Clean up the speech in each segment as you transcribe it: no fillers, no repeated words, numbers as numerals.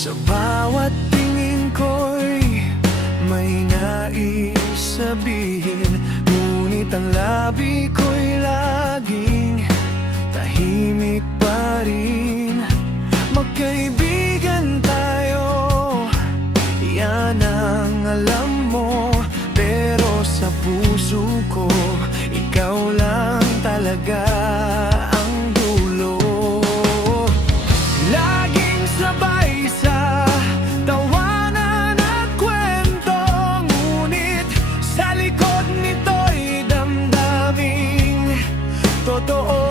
Sa bawat tingin ko'y may nais sabihin, ngunit ang labi ko'y laging tahimik pa rin. Magkaibigan tayo, yan ang alam mo, pero sa puso ko, ikaw lang talaga ang dulo. Laging sabay sa tawanan at kwento, ngunit sa likod nito'y damdaming totoo.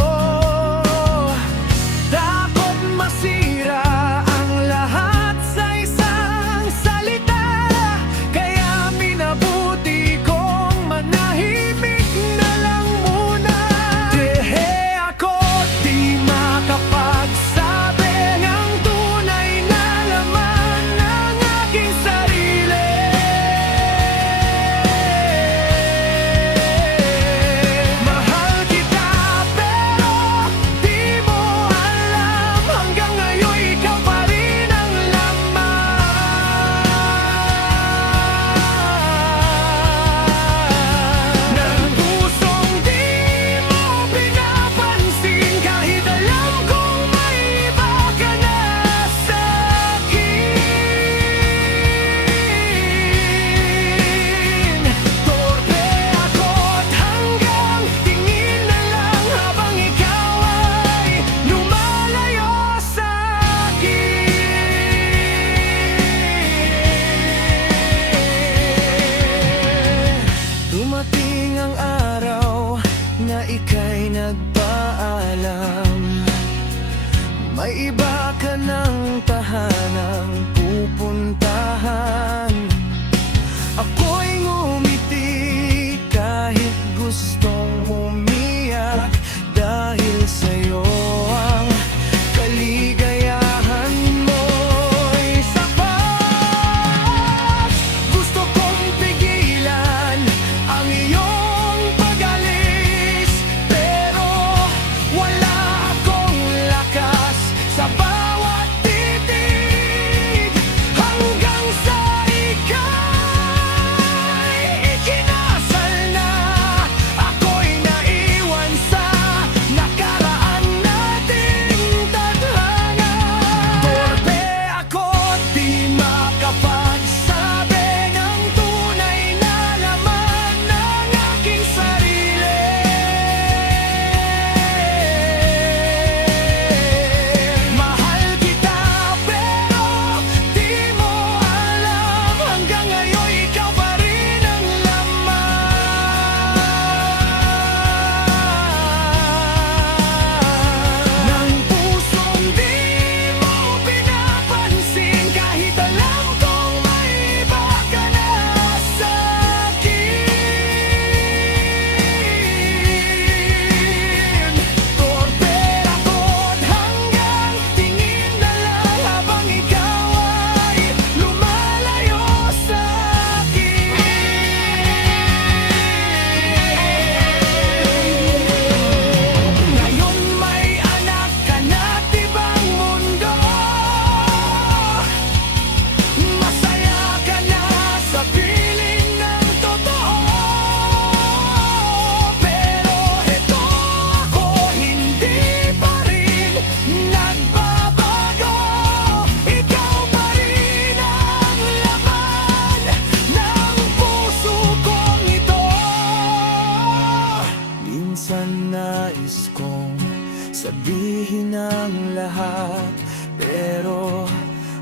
Takot masira ang lahat sa isang salita, kaya minabuti kong manahimik na lang muna. Dehe ako't di makapagsabi ng tunay na laman ng aking sarili. Mahal kita pero di mo alam, hanggang ngayon ikaw pa rin ang laman ng pusong di mo pinapansin, kahit alam kong may iba ka na sa'kin. Torpe ako't hanggang tingin na lang, habang ikaw ay lumalayo sa'kin. Dumating ang araw na ika'y nagpaalam, may iba ka ng tahanang pupuntahan. Ako'y ngumiti kahit gustong umiyak, dahil sa'yo ang kaligayahan mo'y sapat. Gusto kong pigilan ang iyong pag-alis, pero wala akong lakas sa bawat titig, hanggang sa ika'y ikinasal na. Ako'y naiwan sa nakaraan nating tadhana. Torpe ako't di makapagsabi ng tunay na laman ng aking sarili. Mahal kita pero di mo alam, hanggang ngayon ikaw pa rin ang laman ng pusong di mo pinapansin, kahit alam kong may iba ka na sa'kin. Torpe ako't hanggang tingin na lang, habang ikaw ay lumalayo sa'kin. Ngayon may anak ka na't ibang mundo, masaya ka na sa piling ng totoo. Pero eto ako, hindi pa rin nagbabago, ikaw pa rin ang laman ng puso kong ito. Minsan nais kong sabihin ang lahat, pero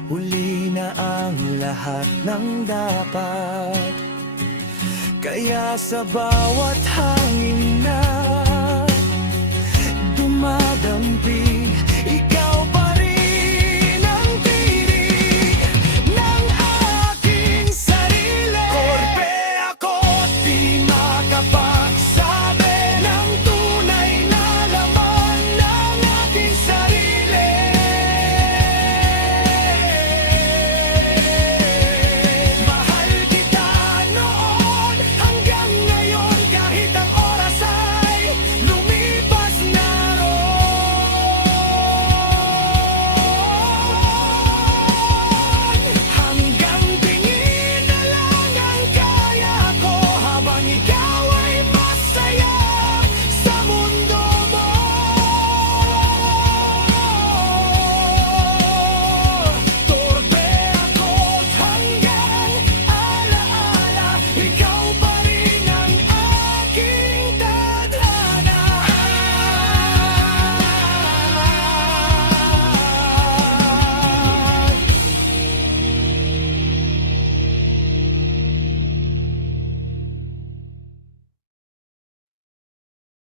huli na ang lahat ng dapat. Kaya sa bawat hangin na dumadampi,